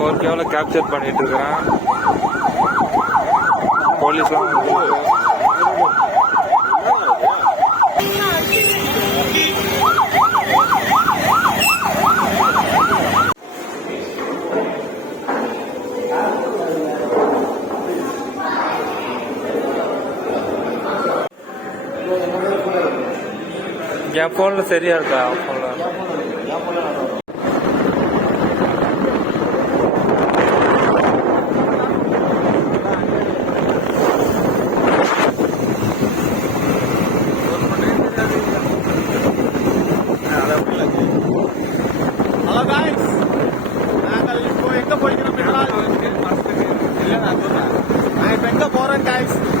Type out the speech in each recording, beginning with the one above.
4K capture பண்ணிட்டு இருக்கிறேன். போலீஸ்லாம் என் ஃபோனில் சரியா இருக்கா? ஃபோனில்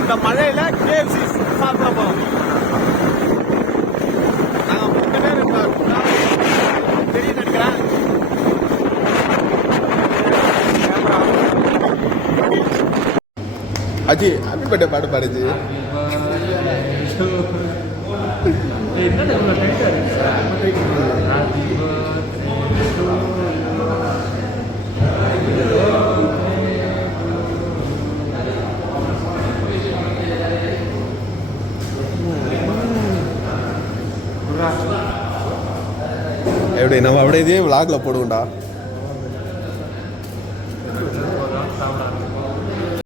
இந்த மழையில KFC சாப்பிட போறோம். நாங்க 3 பேர் தெரிய நினைக்கிறேன். அஜி ஹாப்பி பர்த்டே பாட்டு பாடுச்சு. எப்படி நம்ம அப்படியே இதே விளாக்ல போடுவோம்டா.